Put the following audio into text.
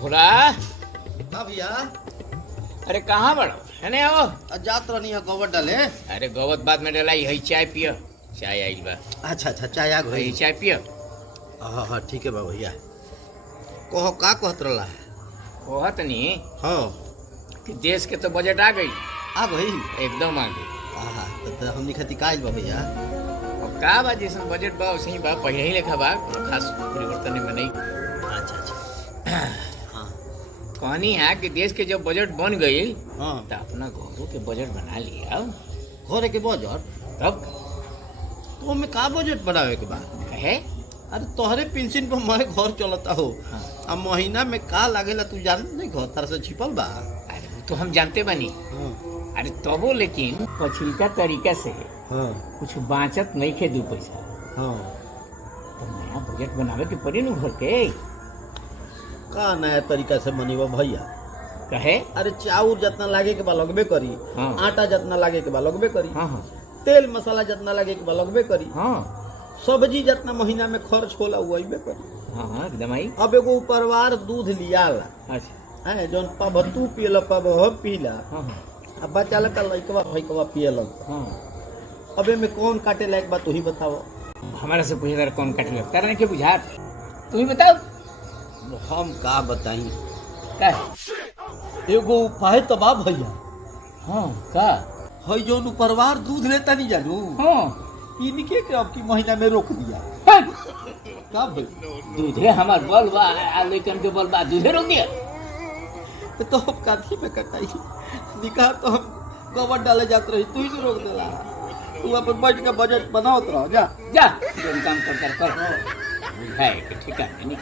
भोला। हाँ भैया। अरे कहाँ बड़ो है ने आओ। जात रही है गोबर डाले। अरे गोवत बाद में डलाई है चाय पियो। चाय आई बा। अच्छा अच्छा चाय आ गई। चाय पियो। हाँ हाँ ठीक है बा भैया। कहो का कहत रहा। कहत नहीं हाँ कि देश के तो बजट आ गई। आ गई एकदम आ गई। हाँ तो हमने खाती काज बा भैया। अब का बा जैसन बजट बा वैसे बा पहले ही लेखा बा कोनो खास परिवर्तन में नहीं। अच्छा अच्छा हाँ कहानी है कि देश के जब बजट बन गई हाँ तो अपना घरों के बजट बना लिया। घरे के बजट तब तो हमें का बजट बनावे के बाद है। अरे तोहरे पेंशन पर मैं घर चलता हो। हाँ। अब महीना में का लागेला तू जान नहीं घर तार से छिपल बा। अरे वो तो हम जानते बनी। हाँ अरे तबो लेकिन पछिलका तरीका से हाँ कुछ बाँचत नहीं खे 2 पैसा। हाँ तो नया बजट बनावे के पड़ी न घर के। का नया तरीका से मनीबा भैया। कहे अरे चाउर जितना लागे के बा लगबे करी। हाँ। आटा जितना लागे के बा लगबे करी। हाँ हाँ तेल मसाला जितना लागे के बा लगबे करी। हाँ सब्जी जितना महीना में खर्च होला वो अइबे करी। हाँ हाँ एकदम आई। अब एगो परिवार दूध लियाला अच्छा है जौन पब तू पियला पब हम पीला। हाँ हाँ अब बच्चा लड़का लड़कवा भैकवा पियला। हाँ अब में कौन काटे लायक बा तू ही बताओ। हमारा से पूछे तारा कौन काटे लगता नहीं के बुझात। तू ही बताओ। हम का बताई। का है? एगो उपाय तो बा भैया। हाँ का है जौन परिवार दूध लेता नहीं जानू। हाँ इनके के अब की महीना में रोक दिया। हाँ। का भाई दूधे हमार बल बा लेकिन के बल बा दूधे रोक दिया। तो हम काठी में कटाई निकाह तो हम गोबर डाले जात रही तू ही रोक देला। तू अपन बैठ के बजट बनावत रह जा। जा जो काम कर है कि ठीक है नहीं।